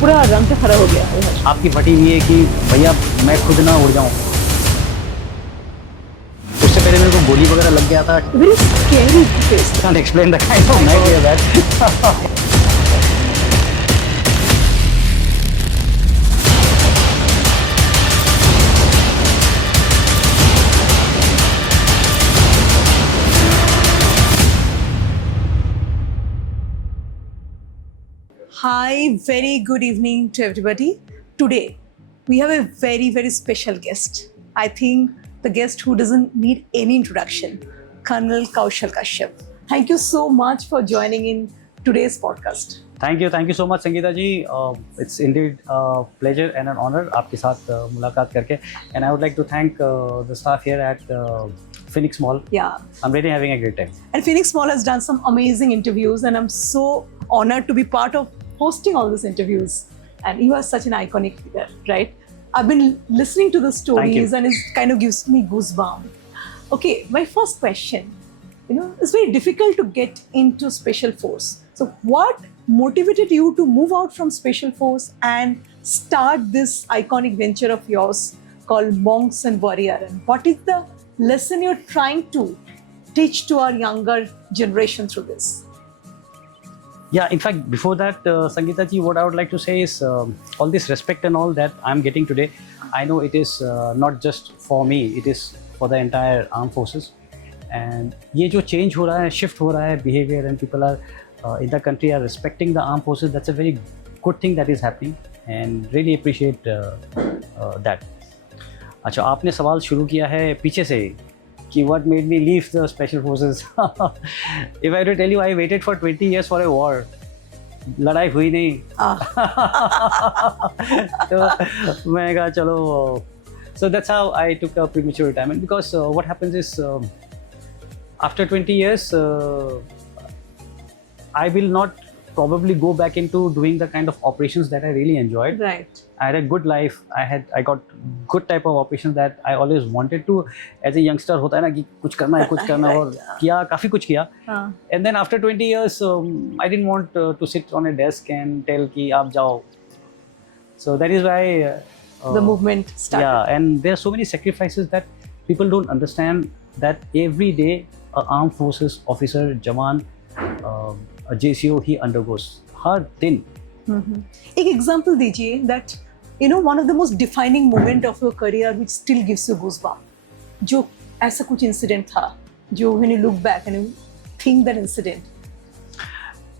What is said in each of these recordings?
पूरा रंग से खड़ा हो गया। आपकी फटी हुई है कि भैया मैं खुद ना उड़ जाऊं। उससे पहले मेरे को गोली वगैरह लग गया था। Very scary face. Can't explain the kind of nightmare that. Hi, very good evening to everybody. Today, we have a very, very special guest. I think the guest who doesn't need any introduction, Colonel Kaushal Kashyap. Thank you so much for joining in today's podcast. Thank you so much, Sangeeta ji. It's indeed a pleasure and an honor आपके साथ मुलाकात करके. And I would like to thank the staff here at Phoenix Mall. Yeah. I'm really having a great time. And Phoenix Mall has done some amazing interviews, and I'm so honored to be part of hosting all these interviews. And you are such an iconic figure, right? I've been listening to the stories and it kind of gives me goosebumps. Okay, my first question, it's very difficult to get into Special Force. So what motivated you to move out from Special Force and start this iconic venture of yours called Monks and Warrior? And what is the lesson you're trying to teach to our younger generation through this? Yeah, in fact, before that, Sangeeta ji, what I would like to say is all this respect and all that I'm getting today, I know it is not just for me, it is for the entire armed forces. And ये जो change हो रहा है, shift हो रहा है, behavior and people are in the country are respecting the armed forces, that's a very good thing that is happening and really appreciate that. अच्छा, आपने सवाल शुरू किया है पीछे से कि what made me leave the special forces. If I were to tell you, I waited for 20 years for a war. लड़ाई हुई नहीं. तो मैं कहा चलो. So that's how I took a premature retirement because what happens is after 20 years, I will not probably go back into doing the kind of operations that I really enjoyed. Right. I had a good life. I got good type of operations that I always wanted to. As a youngster, होता है ना कि कुछ करना है और किया काफी कुछ किया. And then after 20 years, I didn't want to sit on a desk and tell कि आप जाओ. So that is why the movement started. Yeah, and there are so many sacrifices that people don't understand. That every day, a armed forces officer, Jawan, a JCO, he undergoes हर दिन. एक example दीजिए that one of the most defining moment of your career which still gives you goosebumps. जो ऐसा कुछ incident था जो when you look back and you think that incident.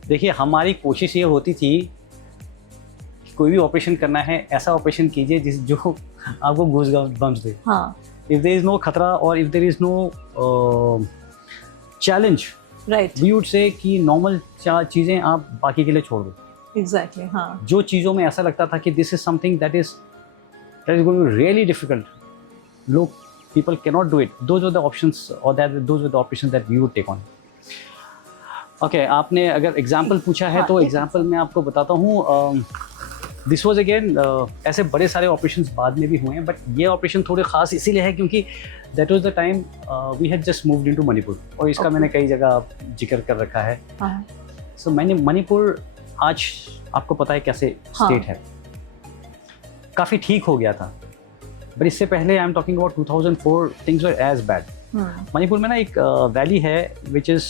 देखिए, हमारी कोशिश ये होती थी कि कोई भी ऑपरेशन करना है ऐसा ऑपरेशन कीजिए जो आपको गूज़बम्प्स दे. हाँ. If there is no खतरा or if there is no challenge, right, we would say कि नॉर्मल चीज़ें आप बाकी के लिए छोड़ दो. Exactly, हाँ. जो चीज़ों में ऐसा लगता था कि this is something that is going to be really difficult, लोग people cannot do it. Those were the options or those were the options that we would take on. Okay, आपने अगर example पूछा है तो example मैं आपको बताता हूँ. This was again ऐसे बड़े सारे operations बाद में भी हुए हैं, but ये operation थोड़े ख़ास इसीलिए है क्योंकि that was the time we had just moved into Manipur और इसका मैंने कई जगह जिक्र कर रखा है. So मैंने मणिपुर आज आपको पता है कैसे स्टेट है, काफ़ी ठीक हो गया था. बट इससे पहले I am talking about 2004 things were as bad. Manipur में ना एक वैली है विच इज़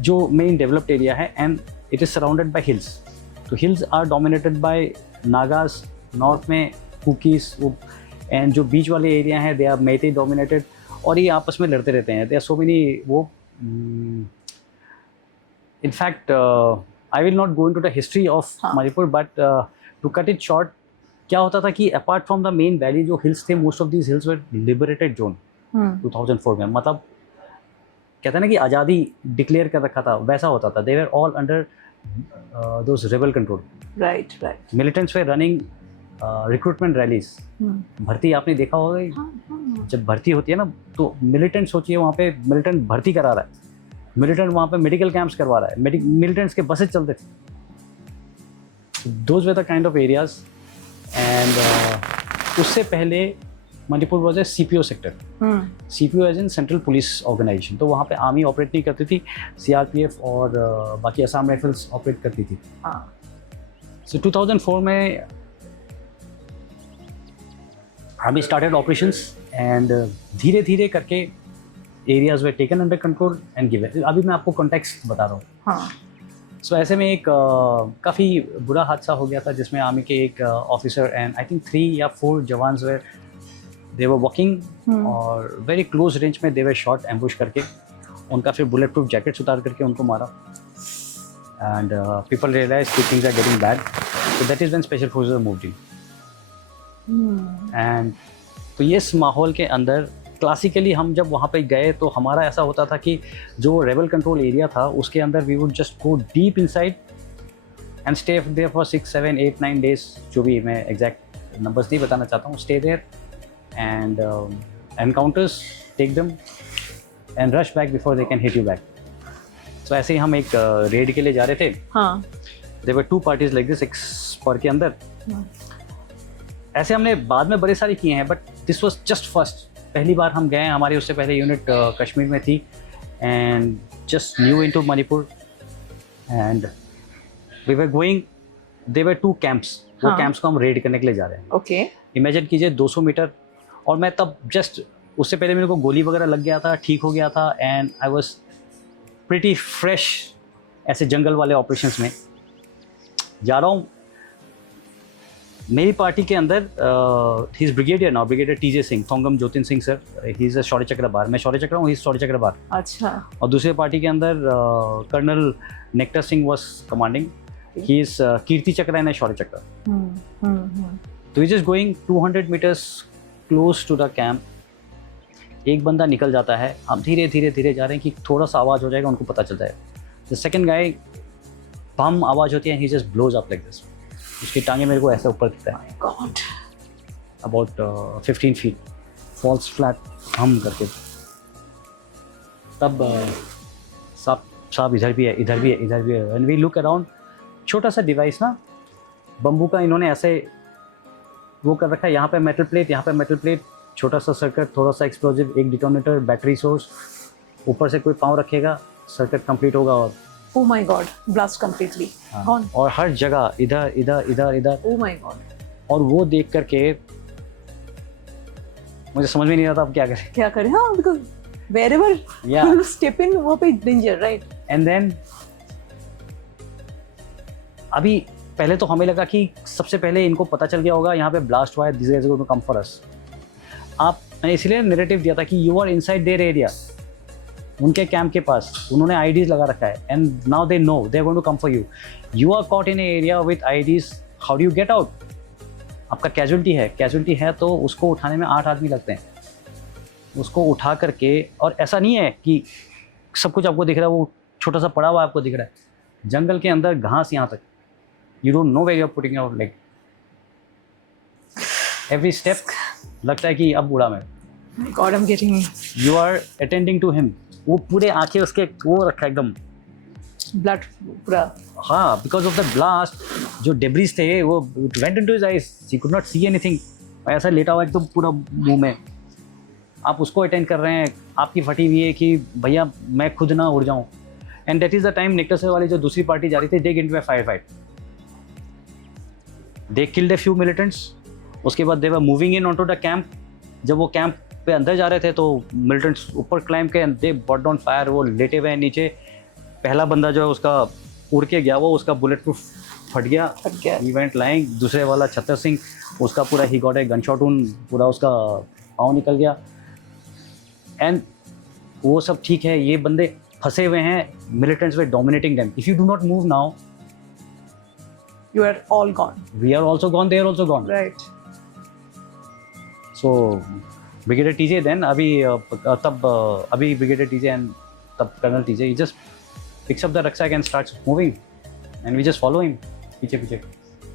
जो मेन डेवलप्ड एरिया है and it is surrounded by hills. तो hills are dominated by Nagas, north में कुकीज, एंड जो बीच वाले एरिया हैं दे आर मेते डोमिनेटेड और ये आपस में लड़ते रहते हैं. दे आर सो मेनी वो In fact, I will not go into the history of Manipur, but to cut it short, क्या होता था कि apart from the main valley जो hills थे, most of these hills were liberated zone. 2004 में मतलब कहते हैं ना कि आज़ादी डिक्लेयर कर रखा था, वैसा होता था. They were all under those rebel control. Right, right. Militants were running recruitment rallies. भर्ती आपने देखा होगा, जब भर्ती होती है ना तो मिलिटेंट सोचिए वहाँ पे मिलिटेंट भर्ती करा रहा है, मिलिटेंट वहाँ पे मेडिकल कैंप्स करवा रहा है, मिलिटेंट्स के बसेस चलते थे. Those were the kind of areas. And उससे पहले Manipur was a CPO sector. CPO as in central police organisation. तो वहाँ पे आर्मी ऑपरेट नहीं करती थी, CRPF और बाकी असम राइफल्स ऑपरेट करती थी. So 2004 में we started operations and धीरे धीरे करके areas were taken under control and given. अभी मैं आपको context बता रहा हूँ. हाँ. So ऐसे में एक काफ़ी बुरा हादसा हो गया था जिसमें आर्मी के एक ऑफिसर एंड आई थिंक 3 या 4 jawans way they were walking और वेरी क्लोज रेंज में दे वर शॉट एम्बुश करके उनका फिर बुलेट प्रूफ जैकेट्स उतार करके उनको मारा एंड पीपल रियलाइज कि things are getting bad so that is when special forces moved in and तो ये इस माहौल के अंदर क्लासिकली हम जब वहाँ पे गए तो हमारा ऐसा होता था कि जो रेबल कंट्रोल एरिया था उसके अंदर we would just go deep inside and stay there for 6, 7, 8, 9 days जो भी मैं एग्जैक्ट नंबर्स नहीं बताना चाहता हूँ stay there and encounters take them and rush back before they can hit you back तो ऐसे ही हम एक रेड के लिए जा रहे थे हाँ there were 2 parties like this एक स्पर के अंदर ऐसे हमने बाद में बड़े सारे किए हैं but this was just first पहली बार हम गए हमारी उससे पहले यूनिट कश्मीर में थी and just new into Manipur and we were going there were 2 camps वो कैंप्स को हम रेड करने के लिए जा रहे हैं ओके इमेजिन कीजिए 200 मीटर और मैं तब जस्ट उससे पहले मेरे को गोली वगैरह लग गया था ठीक हो गया था and I was pretty fresh ऐसे जंगल वाले ऑपरेशंस में जा रहा हूँ मेरी पार्टी के अंदर he is brigadier now brigadier TJ Singh Thongam Jyotin Singh sir he is a Shaurya चक्रबार मैं शौर्य चक्र हूँ ही इज़ शौर्य चक्रबार अच्छा और दूसरे पार्टी के अंदर colonel Nectar Singh was commanding he is Kirti Chakra and Shaurya Chakra तो he is going 200 metres close to the camp एक बंदा निकल जाता है हम धीरे धीरे धीरे जा रहे हैं कि थोड़ा सा आवाज़ हो जाएगा उनको पता चल जाएगा द सेकेंड गाय बम आवाज़ होती है he just blows up like this उसकी टांगे मेरे को ऐसे ऊपर दिखता है God about 15 feet falls flat हम करके तब साहब इधर भी है इधर भी है इधर भी है एंड वी लुक अराउंड छोटा सा डिवाइस ना बम्बू का इन्होंने ऐसे वो कर रखा है यहाँ पे मेटल प्लेट यहाँ पे मेटल प्लेट छोटा सा सर्किट थोड़ा सा एक्सप्लोजिव एक डिटोनेटर बैटरी सोर्स ऊपर से कोई पाँव रखेगा सर्किट कंप्लीट होगा और Oh my God, blast completely. Gone. और हर जगह इधर इधर इधर इधर Oh my God. और वो देख करके मुझे समझ में नहीं आता अब क्या करें क्या करें हाँ because wherever Yeah. you step in वहाँ पे danger right. एंड देन अभी पहले तो हमें लगा कि सबसे पहले इनको पता चल गया होगा यहाँ पे ब्लास्ट हुआ है this guys going to come for us मैंने इसलिए नैरेटिव दिया था कि you are inside their area उनके कैंप के पास उन्होंने आईडीज लगा रखा है and now they know they are going to come for you you are caught in area with IEDs how do you get out आपका कैजुअलिटी है तो उसको उठाने में 8 आदमी लगते हैं उसको उठा करके और ऐसा नहीं है कि सब कुछ आपको दिख रहा है वो छोटा सा पड़ा हुआ आपको दिख रहा है जंगल के अंदर घास यहाँ तक you don't know where you are putting your leg every step लगता है कि अब उड़ा मैं God, I'm getting you are attending to him वो पूरे आंखें उसके वो रखा एकदम blood पूरा हाँ बिकॉज ऑफ द ब्लास्ट जो डेब्रिज थे वो went into his eyes he could not see anything ऐसा लेटा हुआ एकदम पूरा मुंह में आप उसको अटेंड कर रहे हैं आपकी फटी हुई है कि भैया मैं खुद ना उड़ जाऊं and that is the time Nectar sir वाली जो दूसरी पार्टी जा रही थी they get into a fire fight they killed a few militants उसके बाद they were moving in onto the camp जब वो कैंप पे अंदर जा रहे थे तो मिलिटेंट्स ऊपर क्लाइंब के दे बॉट डाउन फायर वो लेटे हुए हैं नीचे पहला बंदा जो है उसका उड़ के गया वो उसका बुलेट प्रूफ फट गया इवेंट लाइंग दूसरे वाला छत्तर सिंह उसका पूरा he got a gun shot उन पूरा उसका पाँव निकल गया एंड वो सब ठीक है ये बंदे फंसे हुए हैं militants were dominating them if you do not move now you are all gone we are also gone they are also gone right so brigadier TJ then अभी अभी ब्रिगेडियर टीजे एंड तब colonel TJ he just picks up the rucksack and starts moving and we just follow him पीछे पीछे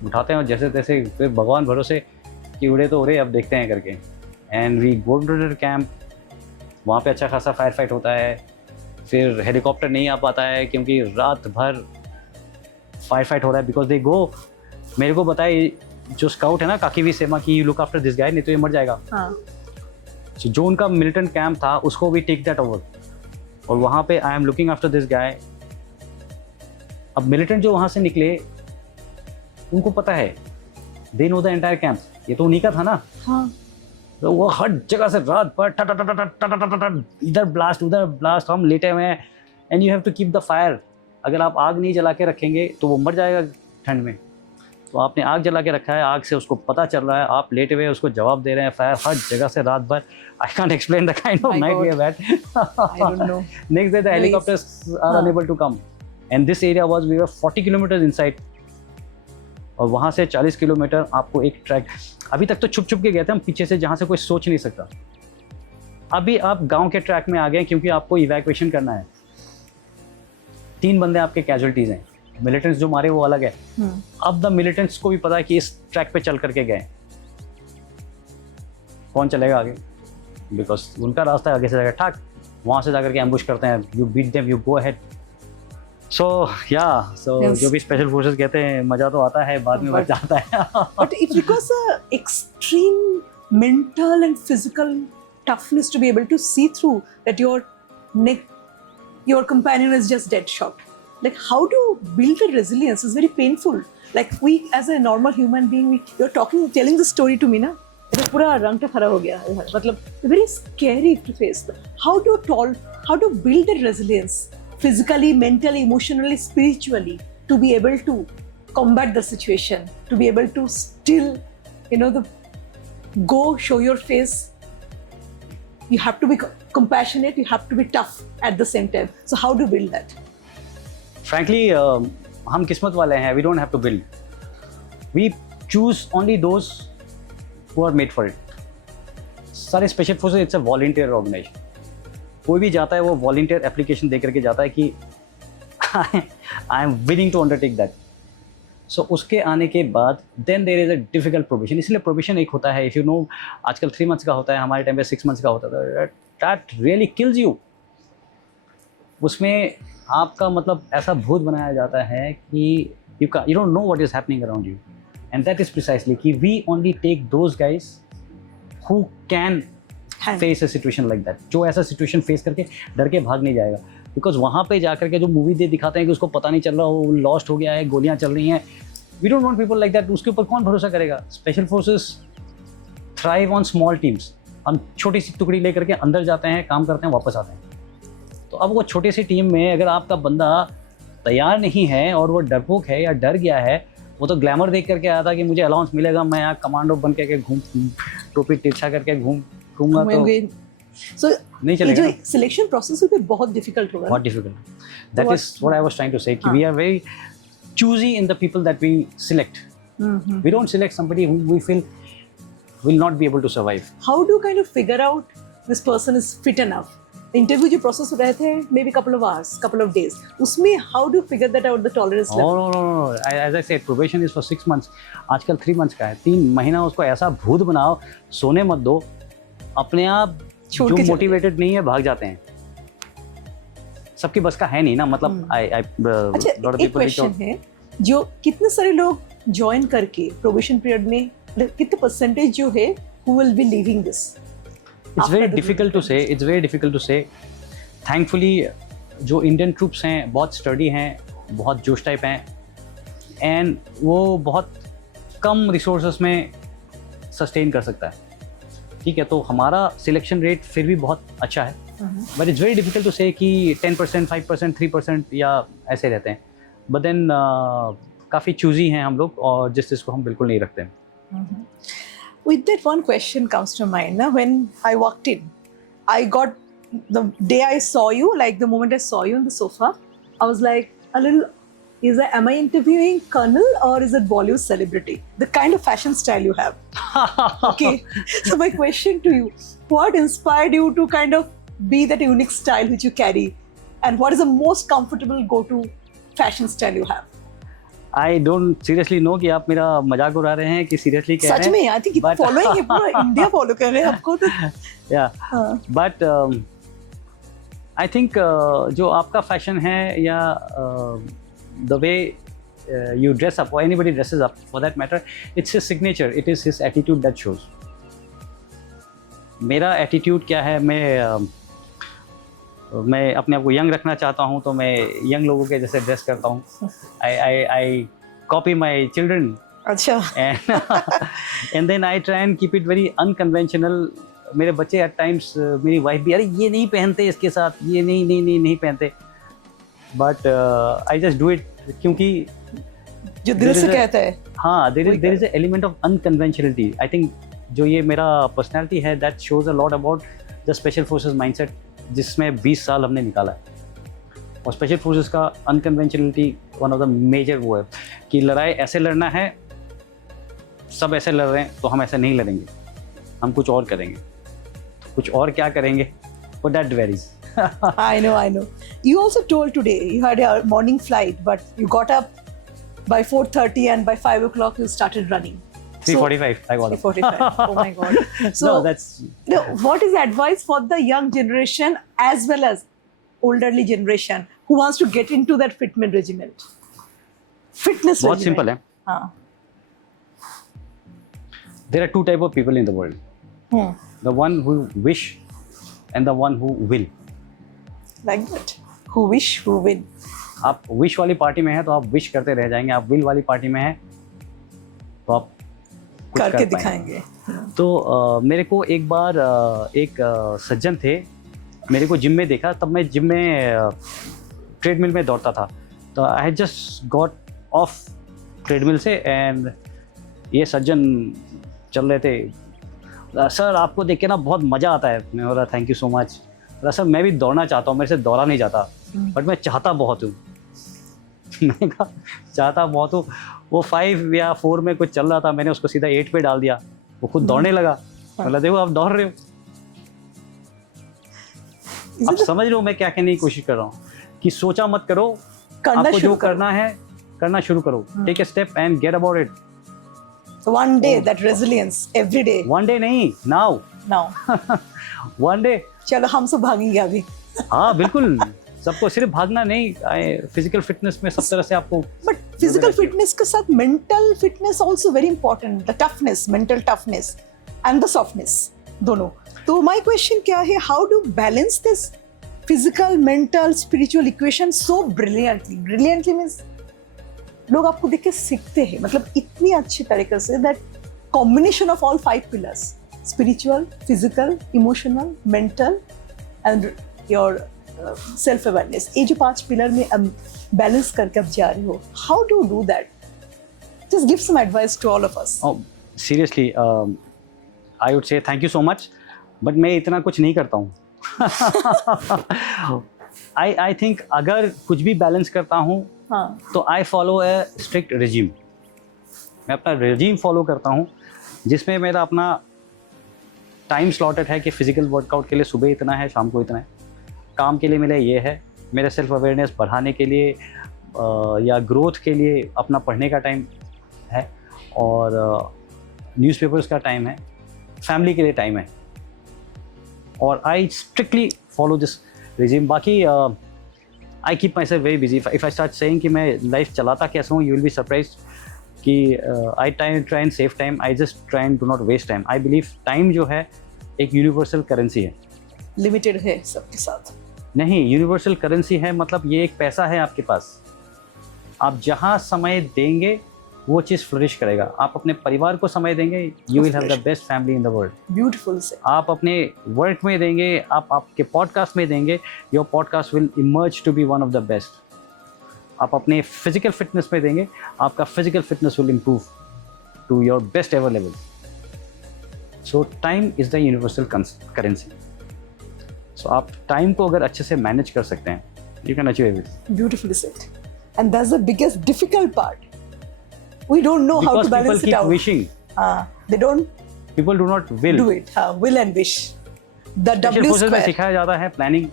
उठाते हैं और जैसे तैसे फिर भगवान भरोसे कि उड़े तो उड़े अब देखते हैं करके and we go to the camp वहाँ पे अच्छा खासा फायर फाइट होता है फिर हेलीकॉप्टर नहीं आ पाता है क्योंकि रात भर फायर फाइट हो रहा है बिकॉज दे गो मेरे को बताए जो स्काउट है ना काकीवी सेमा की you look after this guy नहीं तो ये मर जाएगा हाँ so, जो उनका मिलिटेंट कैंप था उसको भी टेक दैट ओवर और वहाँ पे I am looking after this guy अब मिलिटेंट जो वहाँ से निकले उनको पता है, they know the entire camp, ये तो उन्हीं का था ना। हाँ तो वो हर जगह से रात भर टा टा टा टा टा टा टा टा, इधर ब्लास्ट उधर ब्लास्ट, हम लेटे हुए हैं, and you have to keep the fire. अगर आप आग नहीं जला के रखेंगे तो वो मर जाएगा ठंड में। तो आपने आग जला के रखा है, आग से उसको पता चल रहा है, आप लेटे हुए उसको जवाब दे रहे हैं, फायर हर जगह से रात भर। I can't explain the kind of My night we God. Have had. I don't know. Next day the helicopters are हाँ. Unable to come, and this area was we were 40 kilometres inside, और वहाँ से 40 kilometre आपको एक track. अभी तक तो छुप छुप के गए थे हम पीछे से, जहाँ से कोई सोच नहीं सकता। अभी आप गांव के ट्रैक में आ गए क्योंकि आपको इवैक्यूएशन करना है। 3 बंदे आपके कैजुअलिटीज़ हैं, मिलिटेंट्स जो मारे वो अलग है। अब द मिलिटेंट्स को भी पता है कि इस ट्रैक पे चल करके गए, कौन चलेगा आगे, बिकॉज उनका रास्ता आगे से जाकर ठाक, वहाँ से जाकर के एम्बुश करते हैं, you beat them, you go ahead. So Yes. जो भी स्पेशल फोर्सेस कहते हैं, मज़ा तो आता है, बाद में बच जाता है। But it requires a extreme mental and physical toughness to be able to see through that your companion is just dead shot. Like, how do you build the resilience? It's very painful. Like, we as a normal human being, you're telling the story to me, na? तो पूरा रंग खड़ा हो गया है, मतलब very scary to face. How do you build the resilience physically, mentally, emotionally, spiritually to be able to combat the situation, to be able to still, go show your face. You have to be compassionate, you have to be tough at the same time. So how do you build that? Frankly, हम किस्मत वाले हैं, we don't have to build. We choose only those who are made for it. सारे special forces it's a volunteer organisation. कोई भी जाता है वो वॉलंटियर एप्लीकेशन दे करके जाता है कि I am willing to undertake that. So उसके आने के बाद then there is a difficult probation. इसलिए प्रोबेशन एक होता है, इफ़ यू नो, आजकल 3 मंथ्स का होता है, हमारे टाइम पे 6 मंथ्स का होता था। That really kills you. उसमें आपका मतलब ऐसा भूत बनाया जाता है कि you don't know what is happening around you, and that is precisely कि we only take those guys who can face a situation like that, जो ऐसा सिचुएशन फेस करके डर के भाग नहीं जाएगा। बिकॉज वहाँ पे जा करके जो मूवी दिखाते हैं कि उसको पता नहीं चल रहा, वो लॉस्ट हो गया है, गोलियाँ चल रही हैं, we don't want people like that. उसके ऊपर कौन भरोसा करेगा? Special forces thrive on small teams. हम छोटी सी टुकड़ी लेकर के अंदर जाते हैं, काम करते हैं, वापस आते हैं। तो अब वो छोटी सी टीम में अगर आपका बंदा तैयार नहीं है और वो डरपोक है या डर गया है, वो तो ग्लैमर देख करके आया था कि मुझे अलाउंस मिलेगा, मैं यहाँ कमांडो बन करके घूम, टोपी तिरछा करके घूमूंगा, तो नहीं चलेगा। जो सिलेक्शन प्रोसेस भी बहुत डिफिकल्ट होगा, बहुत difficult. That is what I was trying to say कि we are very choosy in the people that we select. We don't select somebody who we feel will not be able to survive. How do you kind of figure out this person is fit enough? Interview जो process हो रहे थे, may be couple of hours, couple of days, उसमें how do you figure that out, the tolerance level? No. As I said, probation is for 6 months. आजकल 3 months का है। 3 महीना उसको ऐसा भूत बनाओ, सोने मत दो, अपने आप जो मोटिवेटेड नहीं है भाग जाते हैं। सबकी बस का है नहीं ना, मतलब अच्छा, एक क्वेश्चन है, जो कितने सारे लोग ज्वाइन करके प्रोबेशन पीरियड में कितने परसेंटेज जो है who will be leaving this? It's very difficult to say. It's very difficult to say. Thankfully, जो इंडियन ट्रूप्स हैं बहुत स्टडी हैं, बहुत जोश टाइप हैं, एंड वो बहुत कम रिसोर्सेस में सस्टेन कर सकता है। ठीक है, तो हमारा सिलेक्शन रेट फिर भी बहुत अच्छा है, but it's very difficult to say कि 10%, 5%, 3% या ऐसे रहते हैं। बट देन काफ़ी चूजी हैं हम लोग, और जिस चीज़ को हम बिल्कुल नहीं रखते हैं। With that, one question comes to mind. Now, when I walked in, I got, the day I saw you, like the moment I saw you on the sofa, I was like a little, am I interviewing Colonel or is it Bollywood celebrity? The kind of fashion style you have. Okay. So my question to you, what inspired you to kind of be that unique style which you carry? And what is the most comfortable go-to fashion style you have? I don't seriously know कि आप मेरा मजाक उड़ा रहे हैं कि seriously कह रहे हैं। सच में आई थिंक फॉलोइंग है, पूरा इंडिया फॉलो कर रहे हैं आपको तो। या बट आई थिंक जो आपका फैशन है या the way you dress up or anybody dresses up for that matter, it's his signature, it is his attitude that shows. मेरा एटीट्यूड क्या है, मैं अपने आप को यंग रखना चाहता हूँ, तो मैं यंग लोगों के जैसे ड्रेस करता हूँ। आई copy my children. अच्छा. And then I try and keep it very unconventional. मेरे बच्चे at times मेरी वाइफ भी अरे ये नहीं पहनते इसके साथ, ये नहीं पहनते. But I just do it क्योंकि जो दिल से कहता है. हाँ, there is an element of unconventionality. I think जो ये मेरा personality है that shows a lot about the special forces mindset जिसमें 20 साल हमने निकाला है. और स्पेशल फोर्सेस का अनकन्वेंशनलिटी वन ऑफ द मेजर वो है कि लड़ाई ऐसे लड़ना है, सब ऐसे लड़ रहे हैं तो हम ऐसे नहीं लड़ेंगे, हम कुछ और करेंगे. तो कुछ और क्या करेंगे, but that varies. I know. You also told today you had a morning flight, but you got up by 4:30 and by 5 o'clock you started running. 3:45. I got up. 3:45. Oh my God. So, no, that's. What is the advice for the young generation as well as elderly generation who wants to get into that fitness regimen? Fitness बहुत regimen. simple है. हाँ. There are two type of people in the world. The one who wish and the one who will. Like that. Who wish, who win. आप wish वाली party में हैं तो आप wish करते रह जाएंगे, आप विल वाली पार्टी में हैं तो आप कुछ करके कर दिखाएंगे. तो मेरे को एक बार एक सज्जन थे, मेरे को जिम में देखा, तब मैं जिम में ट्रेडमिल में दौड़ता था. तो I had just got off treadmill से एंड ये सज्जन चल रहे थे. सर आपको देख के ना बहुत मज़ा आता है. मैं बोला thank you so much. Sir मैं भी दौड़ना चाहता हूँ, मेरे से दौड़ा नहीं जाता, बट मैं चाहता बहुत हूँ. मैंने कहा चाहता बहुत हूँ. वो 5 या 4 में कुछ चल रहा था, मैंने उसको सीधा 8 पे डाल दिया, वो खुद दौड़ने लगा. बोला देखो आप दौड़ रहे हो. आप समझ रहे हो मैं क्या कहने की कोशिश कर रहा हूँ कि सोचा मत करो, आपको जो करना है करना शुरू करो. Take a step and get about it. One day that resilience every day. One day नहीं, now. One day. चलो हम सब भागेंगे अभी. हाँ बिल्कुल, सबको सिर्फ भागना नहीं, फिजिकल फिटनेस में सब तरह से आपको. बट फिजिकल फिटनेस के साथ mental fitness also very important. The toughness, mental toughness and the softness, दोनों. तो माय क्वेश्चन क्या है, how do balance this physical, mental, spiritual equation so brilliantly? Brilliantly means लोग आपको देख के सीखते हैं, मतलब इतनी अच्छी तरीके say that combination of all 5 pillars, spiritual, physical, emotional, mental and your self awareness. ये जो 5 पिलर में बैलेंस करके आप जा रहे हो, how do do that? Just give some advice to all of us. Seriously I would say thank you so much, but मैं इतना कुछ नहीं करता हूँ. आई थिंक अगर कुछ भी बैलेंस करता हूँ तो I follow A strict regime. मैं अपना रेजिम फॉलो करता हूँ जिसमें मेरा अपना टाइम स्लॉटेड है कि फिजिकल वर्कआउट के लिए सुबह इतना है, शाम को इतना है. काम के लिए मेरा ये है, मेरे सेल्फ अवेयरनेस बढ़ाने के लिए या ग्रोथ के लिए अपना पढ़ने का टाइम है, और न्यूज़पेपर्स का टाइम है, फैमिली के लिए टाइम है, और I strictly follow this regime. बाकी I keep myself very busy. If I start saying कि मैं लाइफ चलाता कैसे हूँ, यू विल बी सरप्राइज्ड कि I try and save time. I just try and do not waste time. I believe time जो है एक universal currency है. लिमिटेड है सबके साथ नहीं, यूनिवर्सल करेंसी है, मतलब ये एक पैसा है आपके पास. आप जहाँ समय देंगे वो चीज़ फ्लरिश करेगा. आप अपने परिवार को समय देंगे, you will have the best family in the world. Beautiful से. आप अपने वर्क में देंगे, आप आपके पॉडकास्ट में देंगे, your podcast will emerge to be one of the best. आप अपने फिजिकल फिटनेस में देंगे, आपका physical fitness will improve to your best ever level. So time is the universal currency. So आप टाइम को अगर अच्छे से मैनेज कर सकते हैं, you can achieve everything. Beautifully said. And that's the biggest difficult part. We don't know how to balance it out. Because people keep wishing. They don't. People do not will. Do it. Will and wish. The Special W forces में square. सिखाया जाता है planning.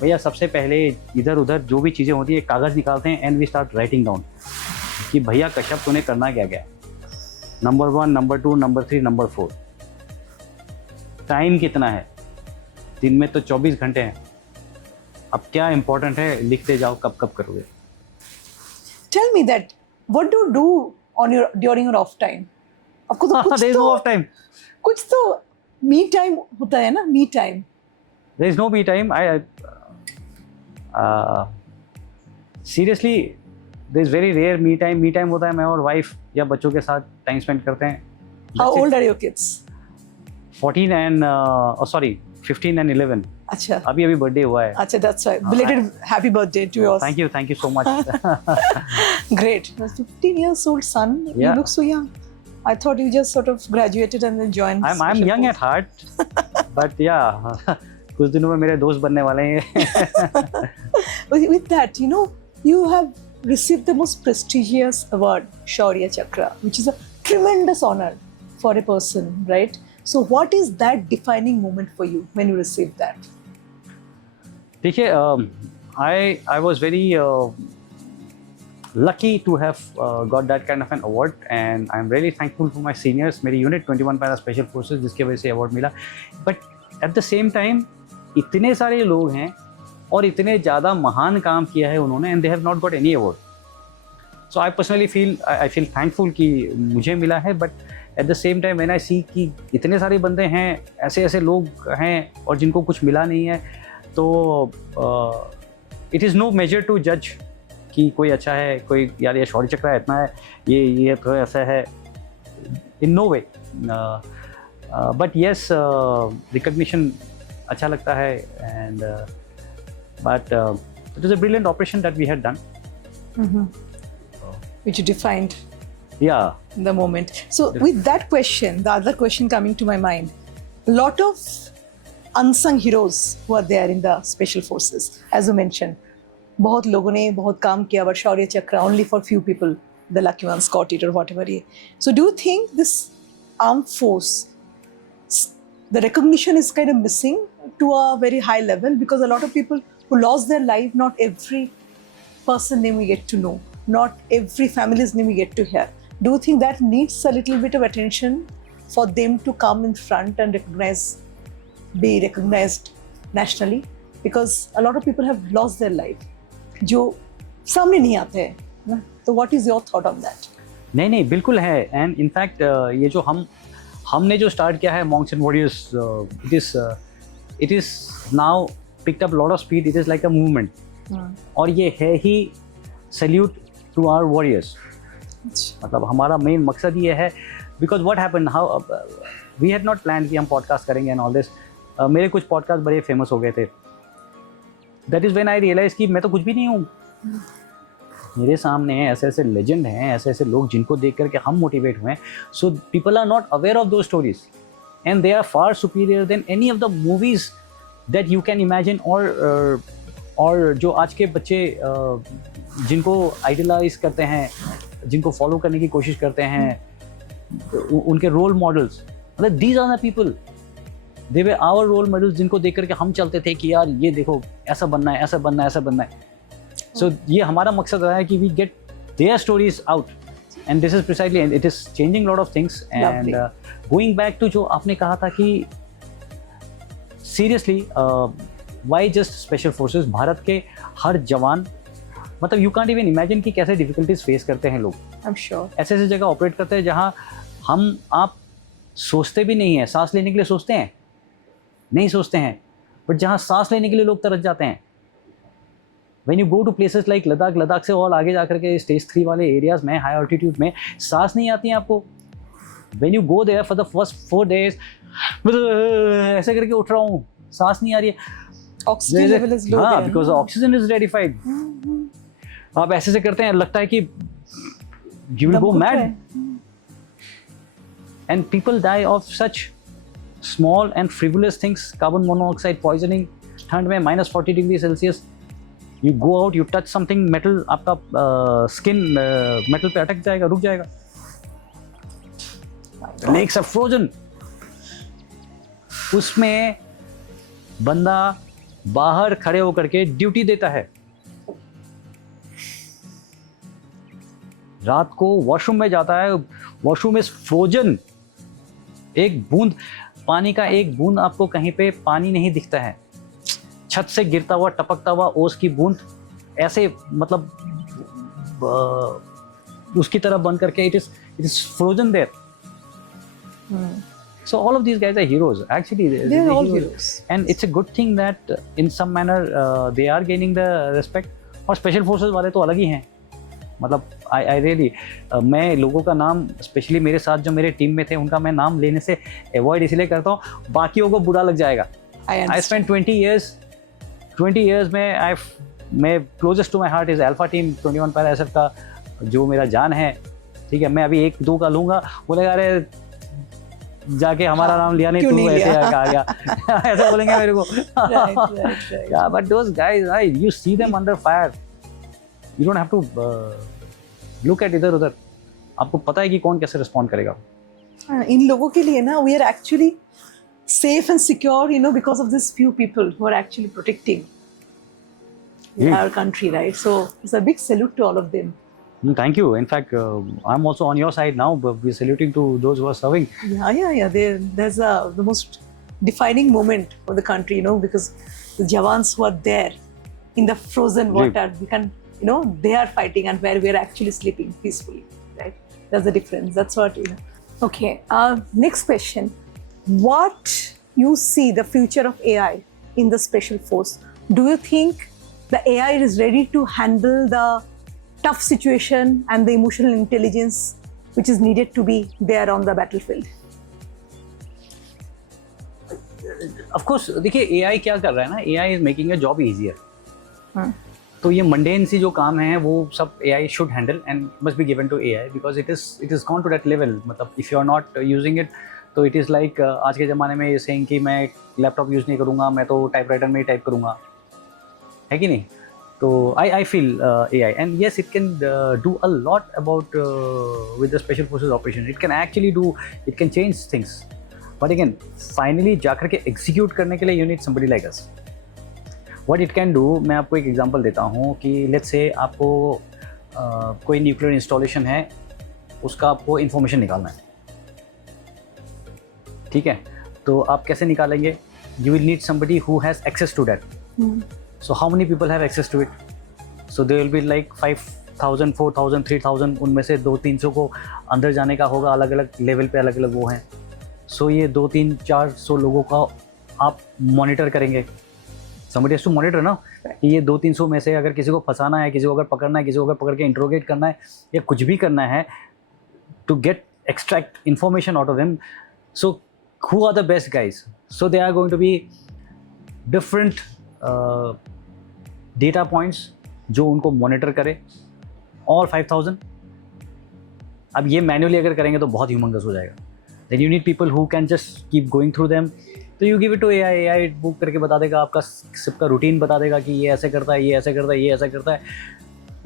भैया सबसे पहले इधर उधर जो भी चीज़ें होती है कागज़ निकालते हैं and we start writing down कि भैया कश्यप तूने करना क्या क्या. Number 1, number 2, number 3, number 4. Time कितना है? दिन में तो 24 घंटे हैं. अब क्या इंपॉर्टेंट है लिखते जाओ, कब कब करोगे. Tell me that. What do you do on your during your off time? आपको तो कुछ There is no तो off time. कुछ तो me time होता है ना, me time. There is no me time. Seriously, there is very rare me time. Me time होता है मैं और वाइफ या बच्चों के साथ टाइम स्पेंड करते हैं. How That's it. old are your kids? 14 and 15 and 11. अच्छा. अभी बर्थडे हुआ है. Acha, that's right. Belated happy birthday to yours. Thank you so much. Great. 15 years old son. You Yeah. look so young. I thought you just sort of graduated and then joined. I'm special young at force. heart, but yeah, कुछ दिनों में मेरे दोस्त बनने वाले हैं. With that, you know, you have received the most prestigious award, Shaurya Chakra, which is a tremendous honor for a person, right? So, what is that defining moment for you when you received that? देखिए, I was very lucky to have got that kind of an award, and I'm really thankful for my seniors. मेरी unit 21 para special forces जिसकी वजह से award मिला. But at the same time इतने सारे लोग हैं और इतने ज़्यादा महान काम किया है उन्होंने, and they have not got any award. So I personally feel thankful कि मुझे मिला है. But at the same time when I see कि इतने सारे बंदे हैं, ऐसे लोग हैं और जिनको कुछ मिला नहीं है, तो it is no major to जज कि कोई अच्छा है, कोई यार ये शौर्य चक्र है इतना है, ये तो ऐसा है. In no way. But yes, recognition अच्छा लगता है. And but it is a brilliant operation that we had done. Which defined Yeah. the moment. So, with that question, the other question coming to my mind, a lot of unsung heroes who are there in the special forces, as you mentioned. बहुत लोगों ने बहुत काम किया, but Shaurya Chakra only for few people, the lucky ones got it or whatever. So, do you think this armed force, the recognition is kind of missing to a very high level, because a lot of people who lost their life, not every person name we get to know, not every family's name we get to hear. Do you think that needs a little bit of attention for them to come in front and be recognized nationally? Because a lot of people have lost their life, जो सामने नहीं आते हैं ना. तो what is your thought on that? नहीं बिल्कुल है. एंड इनफैक्ट ये जो हमने जो स्टार्ट किया है monks and warriors, it is now picked up lot of speed. It is like a movement. और ये है ही सैल्यूट टू आवर वॉरियर्स. मतलब हमारा मेन मकसद ये है, because what happened, how we had not plan कि हम पॉडकास्ट करेंगे एंड ऑल दिस. मेरे कुछ पॉडकास्ट बड़े फेमस हो गए थे. That is when I realise कि मैं तो कुछ भी नहीं हूँ. मेरे सामने ऐसे लेजेंड हैं, ऐसे लोग जिनको देख करके हम मोटिवेट हुए हैं. So people are not aware of those stories, and they are far superior than any of the movies that you can imagine. और जो आज के बच्चे जिनको आइडलाइज करते हैं, जिनको फॉलो करने की कोशिश करते हैं, उनके रोल मॉडल्स, मतलब these are the people, they were our role models, जिनको देख करके हम चलते थे कि यार ये देखो ऐसा बनना है, ऐसा बनना है, ऐसा बनना है. सो ये हमारा मकसद रहा है कि we get their stories out, and this is precisely, and it is changing lot of things. And going back to जो आपने कहा था कि seriously why just special forces, Bharat के हर जवान, मतलब यू कांट इवन इमेजिन कि कैसे डिफिकल्टीज फेस करते हैं लोग. I am sure. ऐसे जगह ऑपरेट करते हैं जहाँ आप सोचते भी नहीं हैं. सांस लेने के लिए सोचते हैं, नहीं सोचते हैं, बट जहाँ सांस लेने के लिए लोग तरस जाते हैं. When you go to places like Ladakh से और आगे जाकर के स्टेज 3 वाले एरियाज में, हाई ऑल्टीट्यूड में, सांस नहीं आती है आपको. When you go there for the first 4 days, ऐसे करके उठ रहा हूँ, सांस नहीं आ रही है. Oxygen level is low. हाँ, because oxygen is rarefied. आप ऐसे करते हैं, लगता है कि you will go mad. And people die of such small and frivolous things. Carbon monoxide poisoning, ठंड में -40 degree Celsius. You go out, you touch something metal, आपका स्किन मेटल पे अटक जाएगा, रुक जाएगा. Legs are frozen. उसमें बंदा बाहर खड़े होकर के ड्यूटी देता है. रात को वॉशरूम में जाता है, वॉशरूम इज फ्रोजन. एक बूंद पानी का, एक बूंद आपको कहीं पे पानी नहीं दिखता है. छत से गिरता हुआ, टपकता हुआ ओस की बूंद, ऐसे मतलब उसकी तरफ बन करके it is frozen there. So all of these guys are heroes. Actually, they're all heroes. And it's a good thing that in some manner they are gaining the respect. और special forces वाले तो अलग ही हैं. मतलब I really मैं लोगों का नाम, स्पेशली मेरे साथ जो मेरे टीम में थे, उनका मैं नाम लेने से अवॉइड इसलिए करता हूँ, बाकियों को बुरा लग जाएगा. आई स्पेंड 20 years में मैं closest to my heart is alpha team 21 para SF का जो मेरा जान है. ठीक है, मैं अभी 1-2 का लूंगा, बोलेगा अरे जाके हमारा नाम लिया नहीं, तू ऐसे कहा गया. ऐसा बोलेंगे मेरे को. But those guys, you see them under fire, you don't have to look at इधर उधर. आपको पता है कि कौन कैसे रिस्पॉन्ड करेगा. इन लोगों के लिए ना, we are actually safe and secure, you know, because of these few people who are actually protecting our country, right? So it's a big salute to all of them. Thank you. In fact, I'm also on your side now, but we're saluting to those who are serving. Yeah. There's the most defining moment for the country, you know, because the Jawans who are there in the frozen water, we can, you know, they are fighting, and where we are actually sleeping peacefully, right? That's the difference. That's what, you know. Okay. Next question. What you see the future of AI in the special force? Do you think the AI is ready to handle the tough situation and the emotional intelligence which is needed to be there on the battlefield? Of course, देखिए AI क्या कर रहा है ना, AI is making a job easier. तो ये mundane सी जो काम है वो सब AI should handle and must be given to AI because it is gone to that level. मतलब if you are not using it, तो इट इज़ लाइक आज के ज़माने में ये सेइंग कि मैं लैपटॉप यूज़ नहीं करूँगा, मैं तो टाइपराइटर में ही टाइप करूँगा, है कि नहीं. तो I feel AI and yes it can do a lot about with the special forces operation. It can actually do, it can change things, but again finally जाकर के एग्जीक्यूट करने के लिए you need somebody like us. What it can do, मैं आपको एक example देता हूँ कि लेट्स से आपको कोई न्यूक्लियर इंस्टॉलेशन है, उसका आपको इन्फॉर्मेशन निकालना है. ठीक है, तो आप कैसे निकालेंगे? You will need somebody who has access to that. So how many people have access to it? So they will be like 5,000, 4,000, 3,000, उनमें से 200-300 को अंदर जाने का होगा. अलग अलग लेवल पे अलग अलग वो हैं. सो ये 200-400 लोगों का आप मॉनिटर करेंगे. समबडी हैज़ टू मॉनिटर ना, कि ये 200-300 में से अगर किसी को फंसाना है, किसी को अगर पकड़ना है, किसी को अगर पकड़ के इंट्रोगेट करना है या कुछ भी करना है to get extract information out of them. So who are the best guys? So they are going to be different data points जो उनको monitor करे. All 5,000. अब ये manually अगर करेंगे तो बहुत humongous हो जाएगा. Then you need people who can just keep going through them. तो you give it to AI book करके बता देगा, आपका सबका रूटीन बता देगा कि ये ऐसे करता है, ये ऐसे करता है, ये ऐसा करता है.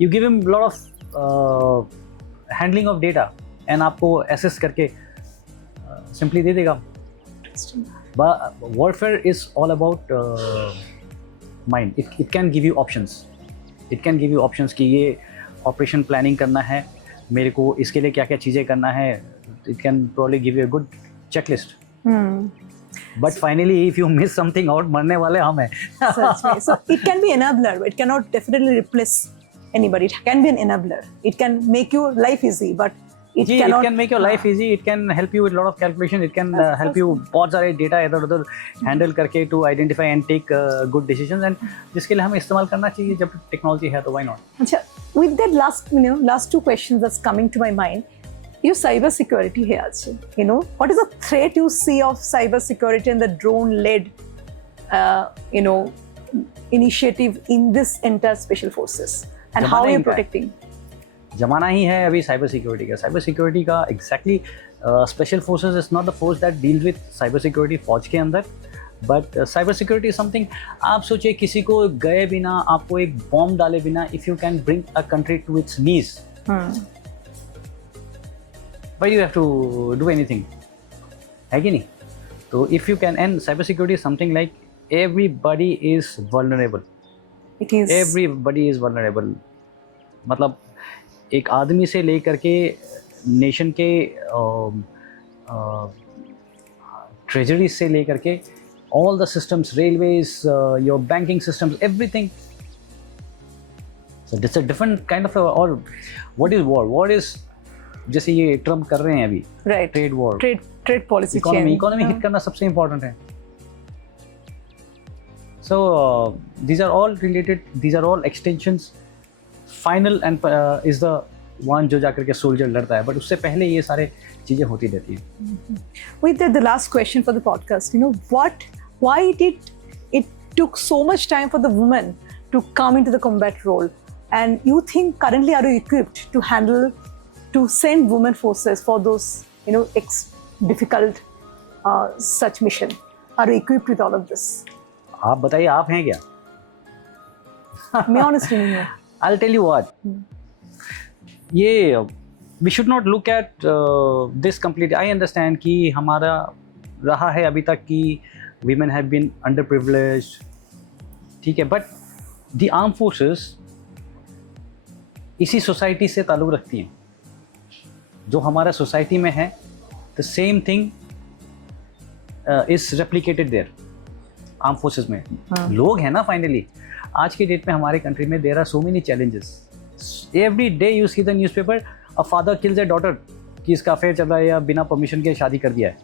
You give him lot of handling of data and आपको assess करके simply दे देगा. But warfare is all about mind. It can give you options. It can give you options कि ये ऑपरेशन प्लानिंग करना है, मेरे को इसके लिए क्या क्या चीज़ें करना है. It can probably give you a good checklist. But finally, if you miss something out, मरने वाले हम हैं. So it can be enabler. It cannot definitely replace anybody. It can be an enabler. It can make your life easy, but it can make your life easy. It can help you with a lot of calculation. It can help you बहुत सारे data इधर उधर handle करके to identify and take good decisions, and जिसके लिए हमें इस्तेमाल करना चाहिए जब टेक्नोलॉजी है तो why not. अच्छा, with that last 2 questions that's coming to my mind. You cyber security है आज, you know, what is the threat you see of cyber security and the drone led you know, initiative in this entire special forces, and how are you protecting? जमाना ही है अभी cyber security का. Cyber security का exactly special forces is not the force that deal with cyber security फौज के अंदर, but cyber security is something. आप सोचिए किसी को गए बिना, आपको एक बॉम्ब डाले बिना, if you can bring a country to its knees, why you have to do anything, है कि नहीं. तो if you can, and cyber security is something like everybody is vulnerable. Everybody is vulnerable. मतलब एक आदमी से लेकर के नेशन के ट्रेजरी से लेकर के all the systems, railways, your banking systems, everything. So it's a different kind of or what is war? War is जैसे ये ट्रम्प कर रहे हैं अभी, right? Trade war, trade policy, economy hit करना सबसे important है. So these are all related. These are all extensions. Final and is the one जो जाकर के सोल्जर लड़ता है, बट उससे पहले ये सारे चीज़ें होती रहती हैं. Wait, the last question for the podcast. You know, why it took so much time for the woman to come into the combat role, and you think currently are you equipped to send women forces for those, you know, difficult such mission? Are you equipped with all of this? आप बताइए, आप हैं क्या? मैं honestly नहीं हूँ. I'll tell you what. ये we should not look at this completely. I understand कि हमारा रहा है अभी तक कि women have been underprivileged, ठीक है, but the armed forces इसी सोसाइटी से ताल्लुक़ रखती हैं. जो हमारा सोसाइटी में है, the same thing is replicated there. Arm forces में लोग हैं ना. फाइनली आज के डेट में हमारे कंट्री में there are so many challenges. Every day you see the newspaper, a father kills a daughter कि इसका अफेयर चल रहा है या बिना परमिशन के शादी कर दिया है.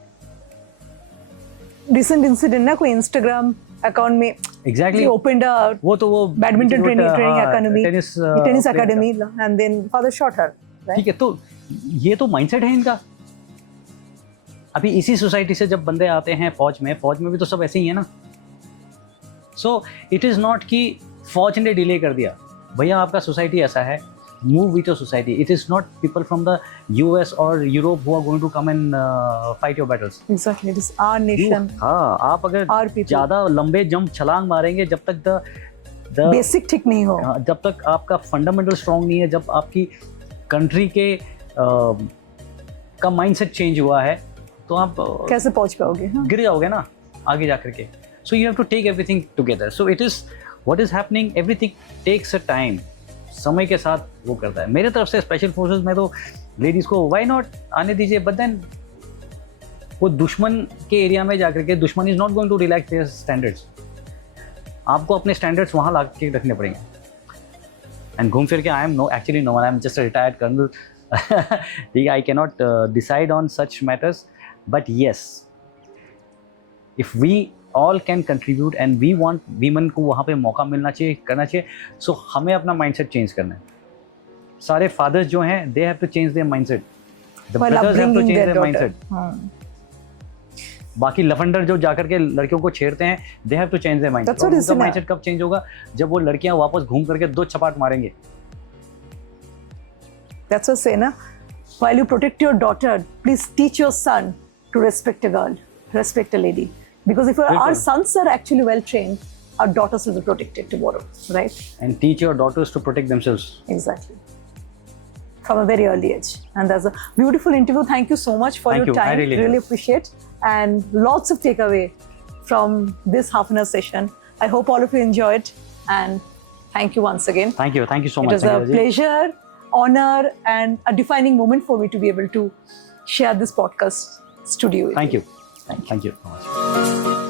रिसेंट इंसिडेंट ना, कोई इंस्टाग्राम अकाउंट में एग्जैक्टली ओपनड अ वो badminton training academy, tennis academy, and then father shot her. ठीक है, तो ये तो माइंडसेट है इनका. अभी इसी सोसाइटी से जब बंदे आते हैं फौज में भी तो सब ऐसे ही है ना. सो इट इज़ नॉट कि फौज ने डिले कर दिया. भैया आपका सोसाइटी ऐसा है, move with your society. It is not people from the US और Europe who are going to come and fight your battles. Exactly, it is our nation. हाँ, आप अगर ज़्यादा लंबे जंप छलांग मारेंगे, जब तक द बेसिक ठीक नहीं हो, जब तक आपका फंडामेंटल स्ट्रॉन्ग नहीं है, जब आपकी कंट्री के का माइंडसेट चेंज हुआ है, तो आप कैसे पहुंच पाओगे? गिर जाओगे ना आगे जा करके. So you have to take everything together. So it is what is happening, everything takes a time. समय के साथ वो करता है. मेरे तरफ से स्पेशल फोर्सेस में तो लेडीज़ को व्हाई नॉट आने दीजिए, बट देन वो दुश्मन के एरिया में जा करके दुश्मन is not going to relax their standards. आपको अपने स्टैंडर्ड्स वहाँ ला के रखने पड़ेंगे. एंड घूम फिर के I am just a retired colonel. ठीक है, I can not decide on such matters, but yes, if we all can contribute and we want women को वहाँ पे मौका मिलना चाहिए, करना चाहिए. सो हमें अपना माइंडसेट चेंज करना है. सारे फादर्स जो हैं, they have to change their mindset. The brothers have to change their mindset. बाकी लफंडर जो जाकर के लड़कियों को छेड़ते हैं, they have to change their mindset. उनका माइंडसेट कब चेंज होगा? जब वो लड़कियां वापस घूम करके 2 चपाट मारेंगे. That's what I say, na? While you protect your daughter, please teach your son to respect a girl, respect a lady. Because if our sons are actually well trained, our daughters will be protected tomorrow, right? And teach your daughters to protect themselves. Exactly. From a very early age. And that's a beautiful interview. Thank you so much for your time. I really appreciate. And lots of takeaway from this half an hour session. I hope all of you enjoyed. And thank you once again. Thank you so much. It was a pleasure, honor, and a defining moment for me to be able to share this podcast studio with you. Thank you so much.